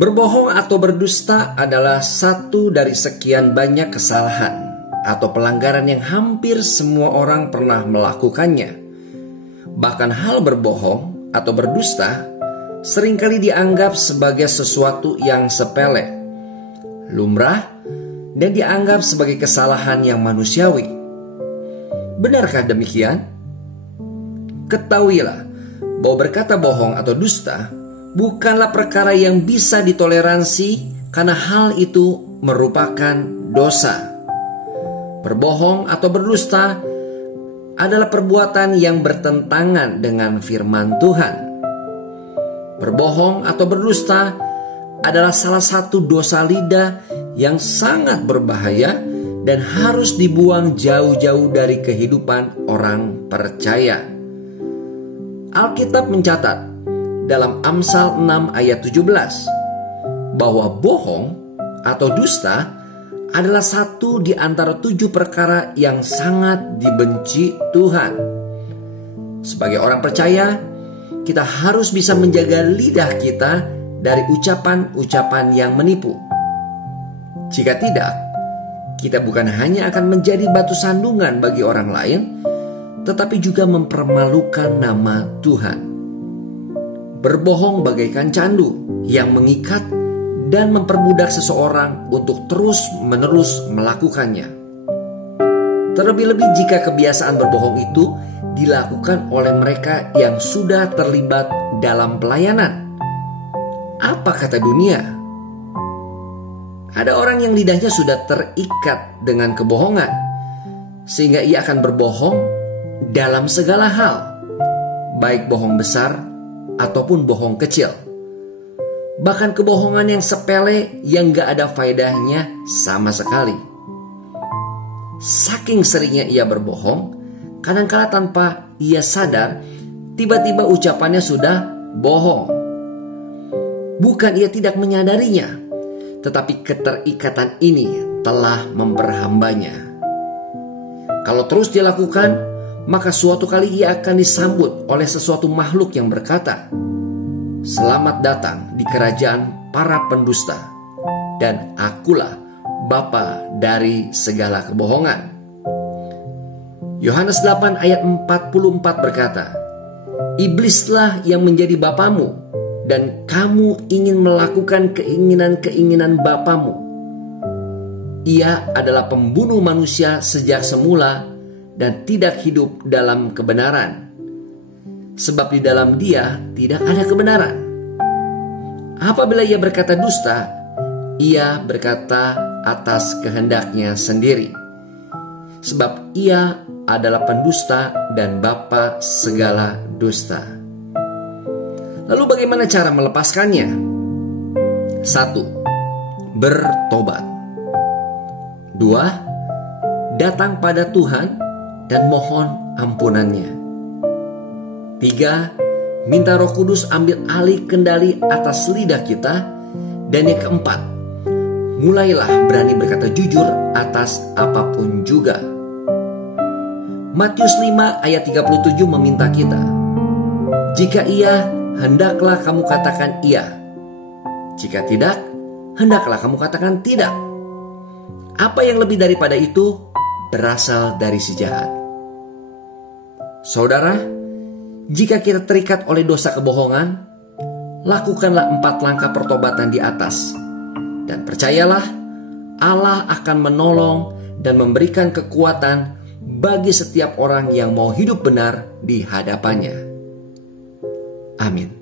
Berbohong atau berdusta adalah satu dari sekian banyak kesalahan atau pelanggaran yang hampir semua orang pernah melakukannya. Bahkan hal berbohong atau berdusta seringkali dianggap sebagai sesuatu yang sepele, lumrah, dan dianggap sebagai kesalahan yang manusiawi. Benarkah demikian? Ketahuilah bahwa berkata bohong atau dusta bukanlah perkara yang bisa ditoleransi karena hal itu merupakan dosa. Berbohong atau berdusta adalah perbuatan yang bertentangan dengan firman Tuhan. Berbohong atau berdusta adalah salah satu dosa lidah yang sangat berbahaya dan harus dibuang jauh-jauh dari kehidupan orang percaya. Alkitab mencatat dalam Amsal 6 ayat 17 bahwa bohong atau dusta adalah satu di antara 7 perkara yang sangat dibenci Tuhan. Sebagai orang percaya, kita harus bisa menjaga lidah kita dari ucapan-ucapan yang menipu. Jika tidak, kita bukan hanya akan menjadi batu sandungan bagi orang lain, tetapi juga mempermalukan nama Tuhan. Berbohong bagaikan candu yang mengikat dan memperbudak seseorang untuk terus-menerus melakukannya. Terlebih-lebih jika kebiasaan berbohong itu dilakukan oleh mereka yang sudah terlibat dalam pelayanan. Apa kata dunia? Ada orang yang lidahnya sudah terikat dengan kebohongan, sehingga ia akan berbohong dalam segala hal, baik bohong besar ataupun bohong kecil. Bahkan kebohongan yang sepele yang gak ada faedahnya sama sekali. Saking seringnya ia berbohong, kadangkala tanpa ia sadar, tiba-tiba ucapannya sudah bohong. Bukan ia tidak menyadarinya, tetapi keterikatan ini telah memperhambanya. Kalau terus dilakukan, maka suatu kali ia akan disambut oleh sesuatu makhluk yang berkata, "Selamat datang di kerajaan para pendusta, dan akulah bapa dari segala kebohongan." Yohanes 8 ayat 44 berkata, "Iblislah yang menjadi bapamu, dan kamu ingin melakukan keinginan-keinginan bapamu. Ia adalah pembunuh manusia sejak semula dan tidak hidup dalam kebenaran, sebab di dalam dia tidak ada kebenaran. Apabila ia berkata dusta, ia berkata atas kehendaknya sendiri, sebab ia adalah pendusta dan bapa segala dusta." Lalu bagaimana cara melepaskannya? 1. Bertobat. 2. Datang pada Tuhan dan mohon ampunannya. 3. Minta Roh Kudus ambil alih kendali atas lidah kita. Dan yang keempat, mulailah berani berkata jujur atas apapun juga. Matius 5 ayat 37 meminta kita, "Jika iya, hendaklah kamu katakan iya. Jika tidak, hendaklah kamu katakan tidak." Apa yang lebih daripada itu berasal dari si jahat. Saudara, jika kita terikat oleh dosa kebohongan, lakukanlah 4 langkah pertobatan di atas. Dan percayalah, Allah akan menolong dan memberikan kekuatan bagi setiap orang yang mau hidup benar di hadapannya. Amin.